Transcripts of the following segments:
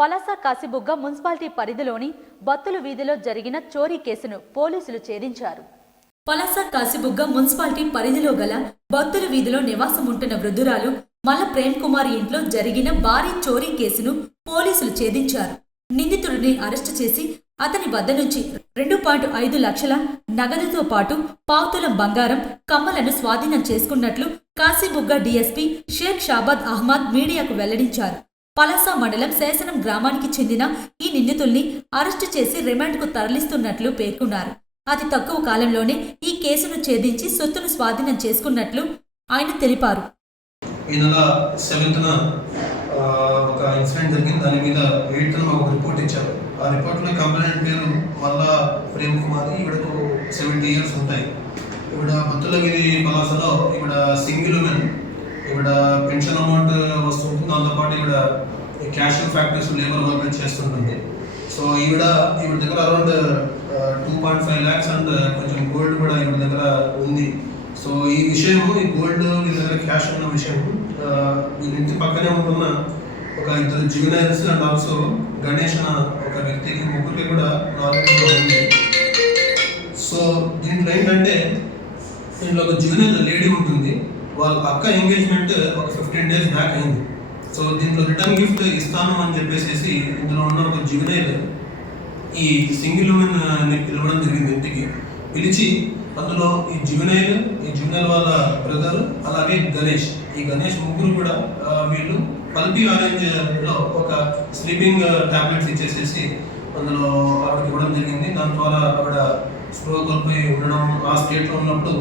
Palasa Kashibugga municipality పరిధిలోని బత్తుల వీధిలో జరిగిన చోరీ కేసును పోలీసులు ఛేదించారు. పలాస కాశీబుగ్గ మున్సిపాలిటీ పరిధిలో గల బత్తుల వీధిలో నివాసం ఉంటున్న వృద్ధురాలు మల్ల ప్రేమ్ కుమార్ ఇంట్లో జరిగిన భారీ చోరీ కేసును పోలీసులు ఛేదించారు. నిందితుడిని అరెస్టు చేసి అతని వద్ద నుంచి 2.5 లక్షల నగదుతో పాటు పావుతులం బంగారం, కమ్మలను స్వాధీనం చేసుకున్నట్లు కాశీబుగ్గ డీఎస్పీ షేక్ షాబాద్ అహ్మద్ మీడియాకు వెల్లడించారు. పలాస మండలం శేషనం గ్రామానికి చెందిన ఈ నిందితుల్ని అరెస్టు చేసి రిమాండ్కు తరలిస్తున్నట్లు పేర్కొన్నారు. అతి తక్కువ కాలంలోనే ఈ కేసును ఛేదించి సొత్తును స్వాధీనం చేసుకున్నట్లు ఆయన తెలిపారు. ఈ నెల 7th ఒక ఇన్సిడెంట్ జరిగింది. దాని మీద 8th మాకు ఒక రిపోర్ట్ ఇచ్చారు. ఆ రిపోర్ట్లో కంప్లైంట్ పేరు మల్ల ప్రేమ్ కుమార్. ఈవిడకు 70 years ఉంటాయి. ఈవిడ బత్తుల వీధి పలాసలో ఈవిడ సింగిల్ ఉమెన్. ఈవిడ పెన్షన్ అమౌంట్ వస్తుంటుంది, దాంతోపాటు ఈవిడ క్యాషియో ఫ్యాక్టరీస్ లేబర్ వర్క్ చేస్తుంటుంది. సో ఈవిడ దగ్గర అరౌండ్ 2.5 lakhs అండ్ కొంచెం గోల్డ్ కూడా ఈవిడ దగ్గర ఉంది. సో ఈ విషయము, ఈ గోల్డ్ వీళ్ళ దగ్గర క్యాష్ ఉన్న విషయం వీళ్ళ ఇంటి పక్కనే ఉంటున్న ఒక 2 జువెనైల్స్ అండ్ ఆల్సో గణేష్ అన్న ఒక వ్యక్తికి, ముగ్గురికి కూడా నాలెడ్జ్ ఉంది. సో దీంట్లో ఏంటంటే దీంట్లో ఒక జువెనైల్ లేడీ ఉంటుంది. వాళ్ళ అక్క ఎంగేజ్మెంట్ ఒక 15 days బ్యాక్ అయింది. సో దీంట్లో రిటర్న్ గిఫ్ట్ ఇస్తాను అని చెప్పేసి ఇందులో ఉన్న ఒక జువెనైల్ ఈ సింగిల్ ఉమెన్ పిలవడం జరిగింది. ఇంటికి పిలిచి అందులో ఈ జువెనైల్ వాళ్ళ బ్రదర్ అలాగే ఈ గణేష్ ముగ్గురు కూడా వీళ్ళు పల్పీ ఆరెంజ్లో ఒక స్లీపింగ్ టాబ్లెట్స్ ఇచ్చేసేసి అందులో ఆవిడకి ఇవ్వడం జరిగింది. దాని ద్వారా ఆవిడ స్పృహ కోల్పోయి ఉండడం, ఆ స్టేట్లో ఉన్నప్పుడు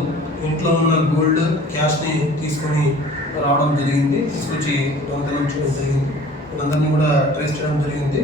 ఇంట్లో ఉన్న గోల్డ్ క్యాష్ని తీసుకొని రావడం జరిగింది. తీసుకొచ్చి దొంగతనం చేయడం జరిగింది. వీళ్ళందరినీ కూడా ట్రేస్ చేయడం జరిగింది.